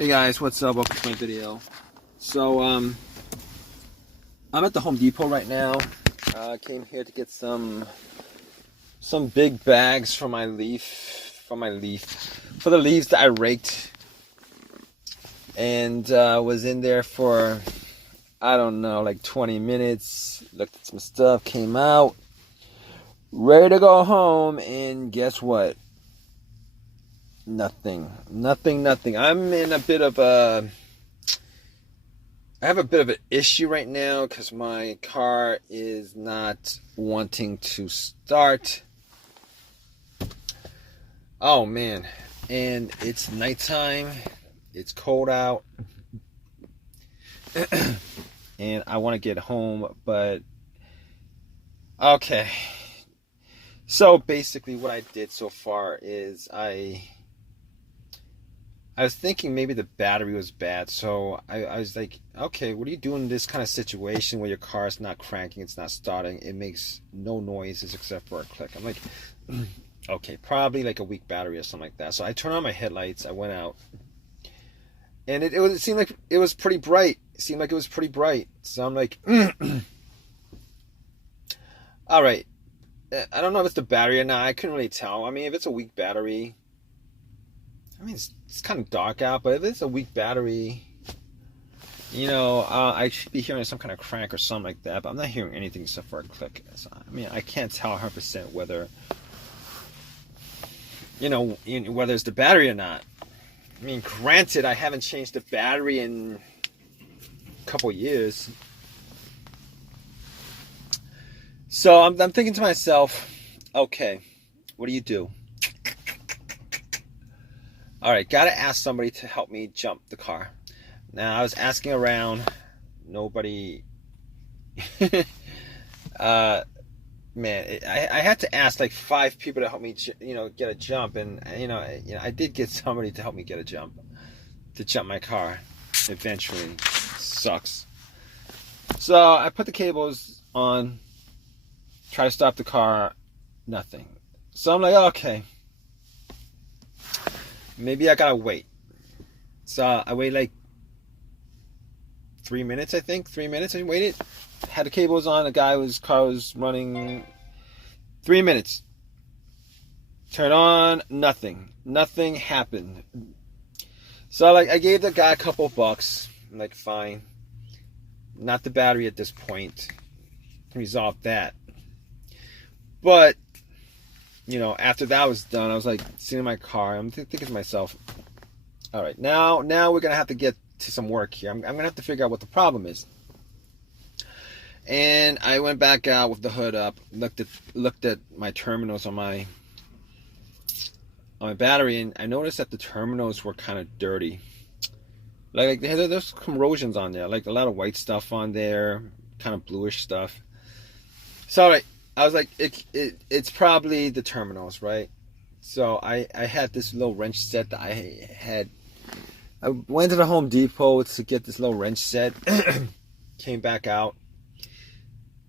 Hey guys, what's up? Welcome to my video. So, I'm at the Home Depot right now. I came here to get some big bags for my for the leaves that I raked, and was in there for, I don't know, like 20 minutes. Looked at some stuff, came out, ready to go home, and guess what? Nothing. I'm in a bit of I have a bit of an issue right now because my car is not wanting to start. Oh man, and it's nighttime, it's cold out, and I want to get home, but okay. So basically what I did so far is I was thinking maybe the battery was bad, so I was like, okay, what do you do in this kind of situation where your car is not cranking, it's not starting, it makes no noises except for a click? I'm like, okay, probably like a weak battery or something like that. So I turned on my headlights, I went out, and it seemed like it was pretty bright. It seemed like it was pretty bright. So I'm like, all right, I don't know if it's the battery or not. I couldn't really tell. I mean, if it's a weak battery, I mean, it's kind of dark out, but if it's a weak battery, you know, I should be hearing some kind of crank or something like that, but I'm not hearing anything except for a click. So, I mean, I can't tell 100% whether, you know, whether it's the battery or not. I mean, granted, I haven't changed the battery in a couple years. So I'm thinking to myself, okay, what do you do? All right, gotta ask somebody to help me jump the car. Now, I was asking around, nobody. Man, I had to ask like 5 people to help me, get a jump, and I did get somebody to help me get a jump, to jump my car. Eventually, sucks. So I put the cables on, try to stop the car, nothing. So I'm like, okay. Maybe I gotta wait. So I waited like 3 minutes, I think. 3 minutes I waited. Had the cables on, car was running. 3 minutes. Turn on, nothing. Nothing happened. So I gave the guy a couple bucks. I'm like, fine. Not the battery at this point. Resolve that. But after that was done, I was like sitting in my car. I'm thinking to myself, all right, now we're gonna have to get to some work here. I'm gonna have to figure out what the problem is. And I went back out with the hood up, looked at my terminals on my battery, and I noticed that the terminals were kind of dirty. Like there's corrosions on there, like a lot of white stuff on there, kind of bluish stuff. So all right. I was like, it's probably the terminals, right? So I had this little wrench set that I had. I went to the Home Depot to get this little wrench set. Came back out.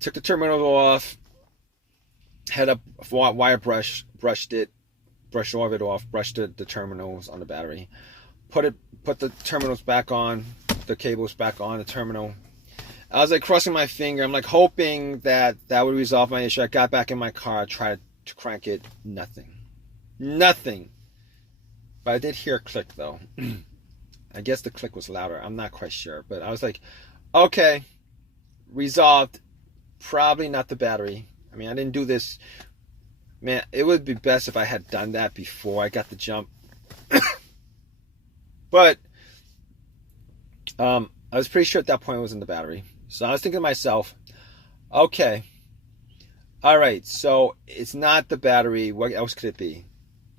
Took the terminals off. Had a wire brush, brushed all of it off. Brushed the terminals on the battery. Put the terminals back on. The cables back on the terminal. I was like crossing my finger. I'm like hoping that would resolve my issue. I got back in my car, tried to crank it. Nothing. But I did hear a click though. I guess the click was louder. I'm not quite sure. But I was like, okay, resolved. Probably not the battery. I mean, I didn't do this. Man, it would be best if I had done that before I got the jump. But I was pretty sure at that point it was in the battery. So I was thinking to myself, okay, all right, so it's not the battery. What else could it be?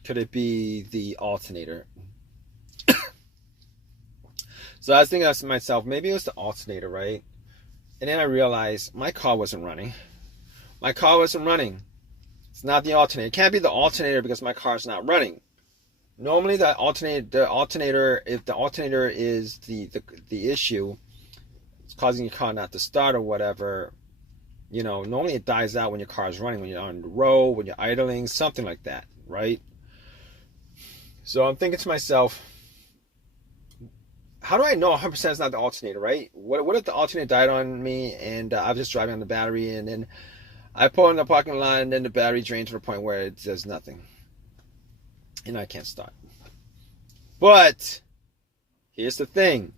Could it be the alternator? So I was thinking to myself, maybe it was the alternator, right? And then I realized my car wasn't running. It's not the alternator. It can't be the alternator because my car's not running. Normally the alternator, if the alternator is the issue, it's causing your car not to start or whatever, normally it dies out when your car is running, when you're on the road, when you're idling, something like that, right? So I'm thinking to myself, how do I know 100% it's not the alternator, right? What if the alternator died on me and I was just driving on the battery and then I pull in the parking lot and then the battery drained to the point where it does nothing and I can't start. But here's the thing: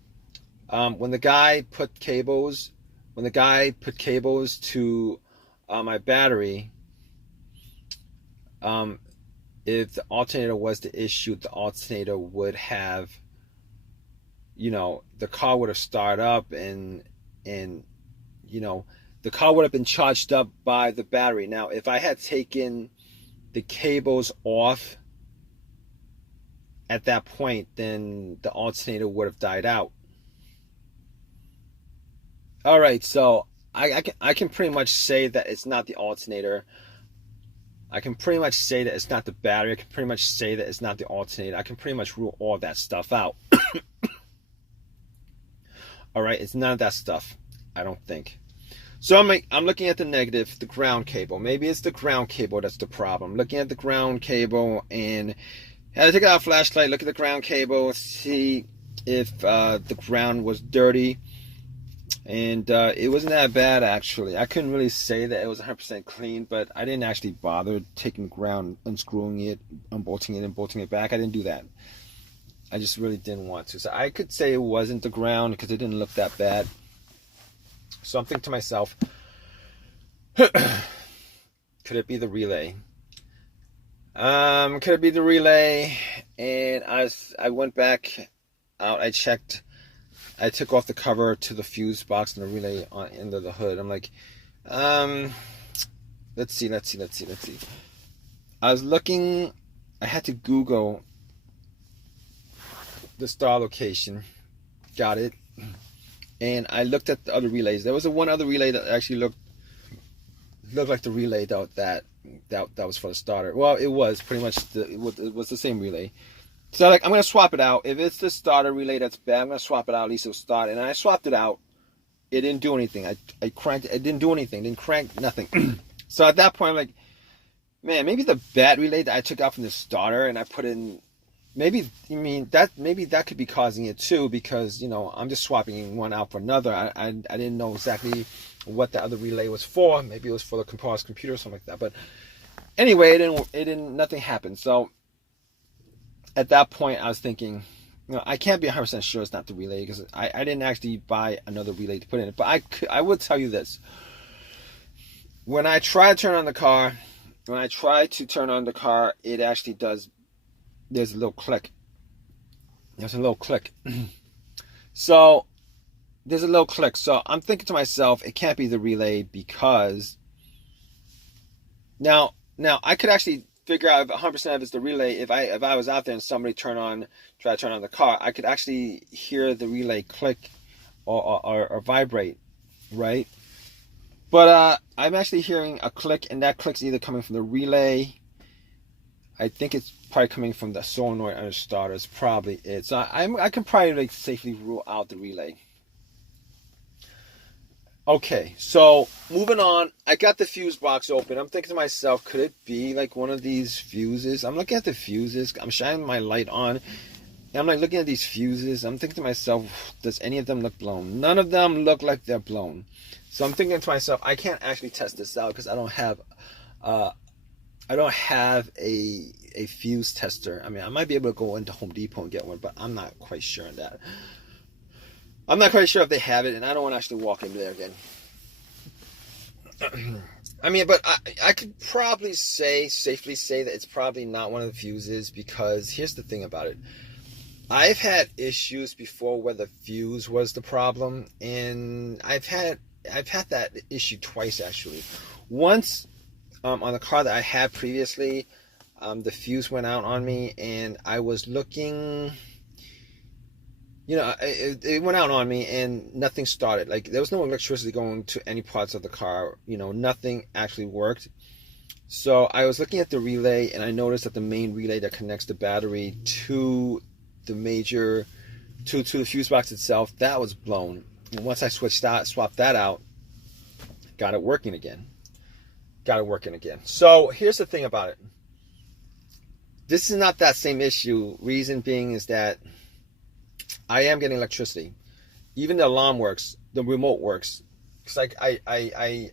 when the guy put cables to my battery, if the alternator was the issue, the alternator would have, the car would have started up and the car would have been charged up by the battery. Now, if I had taken the cables off at that point, then the alternator would have died out. All right, so I can pretty much say that it's not the alternator. I can pretty much say that it's not the battery. I can pretty much say that it's not the alternator. I can pretty much rule all that stuff out. All right, it's none of that stuff, I don't think. So I'm looking at the negative, the ground cable. Maybe it's the ground cable that's the problem. Looking at the ground cable and had to take out a flashlight, look at the ground cable, see if the ground was dirty. And it wasn't that bad, actually. I couldn't really say that it was 100% clean, but I didn't actually bother taking ground, unscrewing it, unbolting it, and bolting it back. I didn't do that. I just really didn't want to. So I could say it wasn't the ground because it didn't look that bad. So I'm thinking to myself, could it be the relay? Could it be the relay? And I went back out. I checked. I took off the cover to the fuse box and the relay on end of the hood. I'm like, let's see. I was looking. I had to Google the star location. Got it. And I looked at the other relays. There was one other relay that actually looked like the relay that was for the starter. Well, it was pretty much it was the same relay. So I'm gonna swap it out. If it's the starter relay that's bad, I'm gonna swap it out. At least it'll start. And I swapped it out. It didn't do anything. I cranked it. It didn't do anything. It didn't crank nothing. So at that point, I'm like, man, maybe the bad relay that I took out from the starter and I put in. Maybe that could be causing it too, because I'm just swapping one out for another. I didn't know exactly what the other relay was for. Maybe it was for the composite computer or something like that. But anyway, nothing happened. So at that point, I was thinking, I can't be 100% sure it's not the relay because I didn't actually buy another relay to put in it. But I would tell you this: when I try to turn on the car, it actually does. There's a little click. So there's a little click. So I'm thinking to myself, it can't be the relay because now I could actually figure out if 100% if it's the relay. If I was out there and somebody try to turn on the car, I could actually hear the relay click or vibrate, right? But I'm actually hearing a click, and that click's either coming from the relay. I think it's probably coming from the solenoid under starter. It's probably it. So I can probably safely rule out the relay. Okay, so moving on. I got the fuse box open. I'm thinking to myself, could it be like one of these fuses? I'm looking at the fuses. I'm shining my light on. And I'm like looking at these fuses. I'm thinking to myself, does any of them look blown? None of them look like they're blown. So I'm thinking to myself, I can't actually test this out because I don't have a fuse tester. I mean, I might be able to go into Home Depot and get one, but I'm not quite sure on that. I'm not quite sure if they have it, and I don't want to actually walk in there again. I mean, but I could probably safely say that it's probably not one of the fuses, because here's the thing about it. I've had issues before where the fuse was the problem, and I've had that issue twice actually. Once on the car that I had previously, the fuse went out on me, and I was looking, it went out on me and nothing started. Like, there was no electricity going to any parts of the car. Nothing actually worked. So I was looking at the relay, and I noticed that the main relay that connects the battery to the to the fuse box itself, that was blown. And once I swapped that out, got it working again. So here's the thing about it. This is not that same issue. Reason being is that I am getting electricity. Even the alarm works. The remote works. It's like I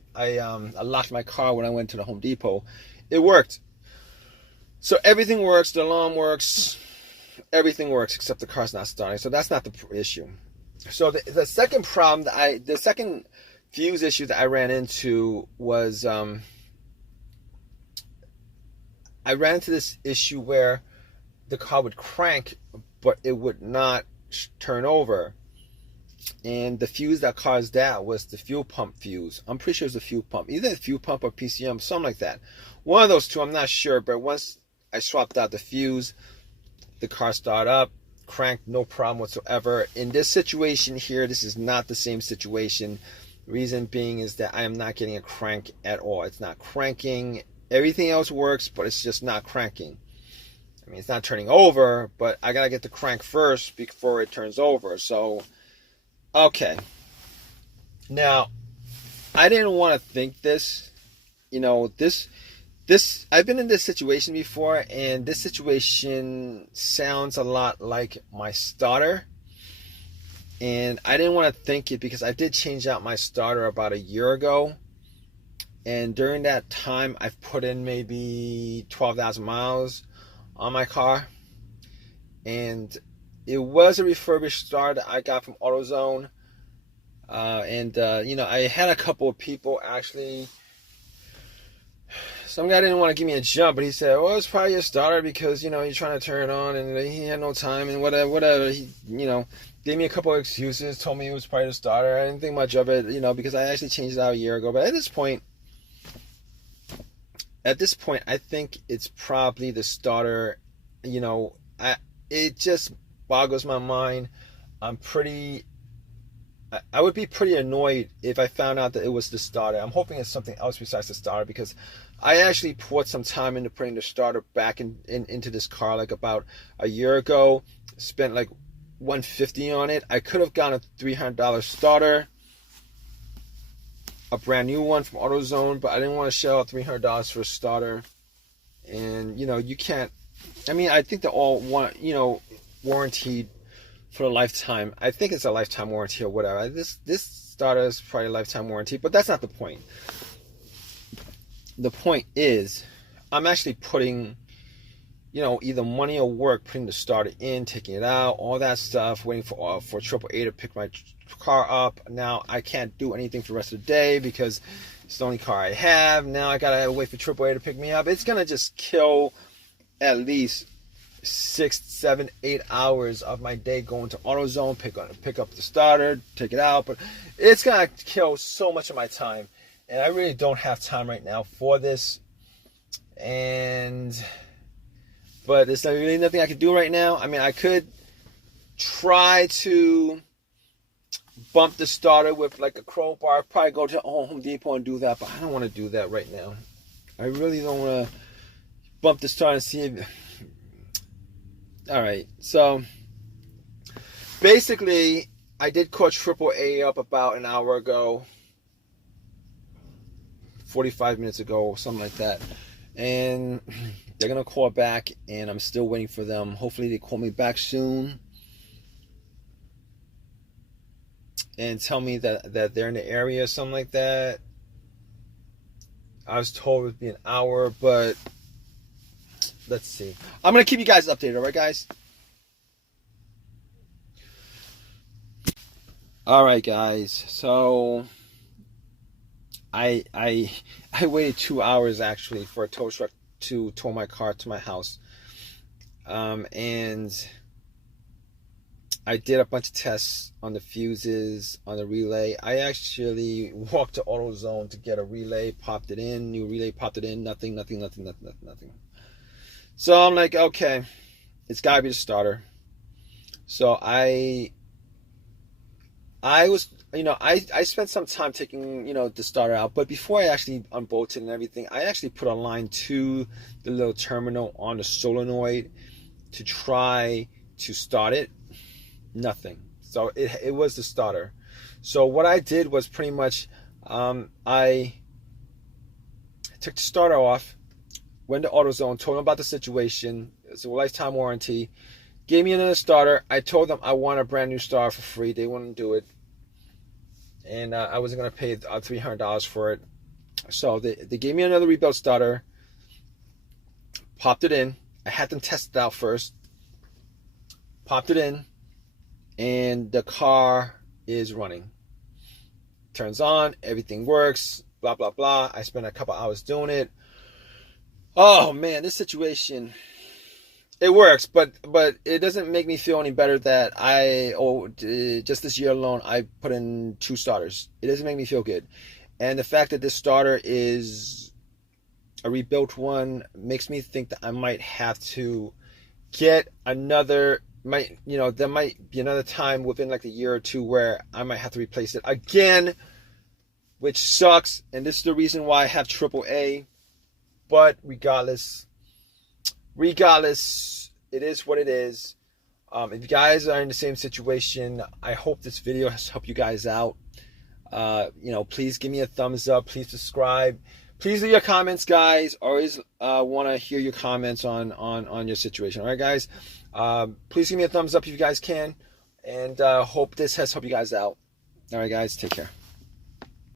locked my car when I went to the Home Depot. It worked. So everything works. The alarm works. Everything works except the car's not starting. So that's not the issue. So the second problem the second fuse issue that I ran into was I ran into this issue where the car would crank, but it would not turn over. And the fuse that caused that was the fuel pump fuse. I'm pretty sure it was the fuel pump. Either the fuel pump or PCM, something like that. One of those two, I'm not sure. But once I swapped out the fuse, the car started up, cranked, no problem whatsoever. In this situation here, this is not the same situation. Reason being is that I am not getting a crank at all. It's not cranking. Everything else works, but it's just not cranking. I mean, it's not turning over, but I gotta get the crank first before it turns over. So, okay. Now, I didn't want to think this. You know, this I've been in this situation before, and this situation sounds a lot like my starter. And I didn't want to think it because I did change out my starter about a year ago. And during that time, I've put in maybe 12,000 miles on my car. And it was a refurbished starter that I got from AutoZone. You know, I had a couple of people actually. Some guy didn't want to give me a jump, but he said, well, it's probably your starter because, you know, you're trying to turn it on and he had no time and whatever. He, you know, gave me a couple of excuses, told me it was probably the starter. I didn't think much of it, you know, because I actually changed it out a year ago. But at this point, I think it's probably the starter. You know, it just boggles my mind. I would be pretty annoyed if I found out that it was the starter. I'm hoping it's something else besides the starter because I actually put some time into putting the starter back into this car like about a year ago. Spent like $150 on it. I could have gotten a $300 starter, a brand new one from AutoZone, but I didn't want to shell out $300 for a starter. And you know, you can't. I mean, I think they're all warranted for a lifetime. I think it's a lifetime warranty or whatever. This starter is probably a lifetime warranty, but that's not the point. The point is, I'm actually putting, you know, either money or work putting the starter in, taking it out, all that stuff, waiting for AAA to pick my car up. Now I can't do anything for the rest of the day because it's the only car I have. Now I gotta wait for AAA to pick me up. It's gonna just kill at least 6, 7, 8 hours of my day going to AutoZone, pick up the starter, take it out. But it's gonna kill so much of my time, and I really don't have time right now for this. But there's really nothing I can do right now. I mean, I could try to bump the starter with like a crowbar. Probably go to Home Depot and do that, but I don't want to do that right now. I really don't want to bump the starter and see if. Alright, so basically I did call AAA up about an hour ago, 45 minutes ago, something like that, and they're gonna call back, and I'm still waiting for them. Hopefully they call me back soon and tell me that they're in the area or something like that. I was told it would be an hour, but let's see. I'm going to keep you guys updated, alright guys? Alright guys, so I waited 2 hours actually for a tow truck to tow my car to my house. And I did a bunch of tests on the fuses, on the relay. I actually walked to AutoZone to get a relay, popped it in, new relay, popped it in, nothing. So I'm like, okay, it's gotta be the starter. So I was, you know, I spent some time taking, you know, the starter out, but before I actually unbolted and everything, I actually put a line to the little terminal on the solenoid to try to start it. Nothing. So it was the starter. So what I did was pretty much, I took the starter off, went to AutoZone, told them about the situation. It's a lifetime warranty. gave me another starter. I told them I want a brand new starter for free. They wouldn't do it. And I wasn't going to pay $300 for it. So they gave me another rebuilt starter. Popped it in. I had them test it out first. Popped it in. And the car is running. Turns on. Everything works. Blah, blah, blah. I spent a couple hours doing it. Oh, man, this situation... It works, but it doesn't make me feel any better that just this year alone, I put in 2 starters. It doesn't make me feel good. And the fact that this starter is a rebuilt one makes me think that I might have to get another, there might be another time within like a year or 2 where I might have to replace it again, which sucks. And this is the reason why I have AAA. But regardless, it is what it is. If you guys are in the same situation, I hope this video has helped you guys out. Please give me a thumbs up. Please subscribe. Please leave your comments, guys. Always want to hear your comments on your situation. All right, guys. Please give me a thumbs up if you guys can. And hope this has helped you guys out. All right, guys. Take care.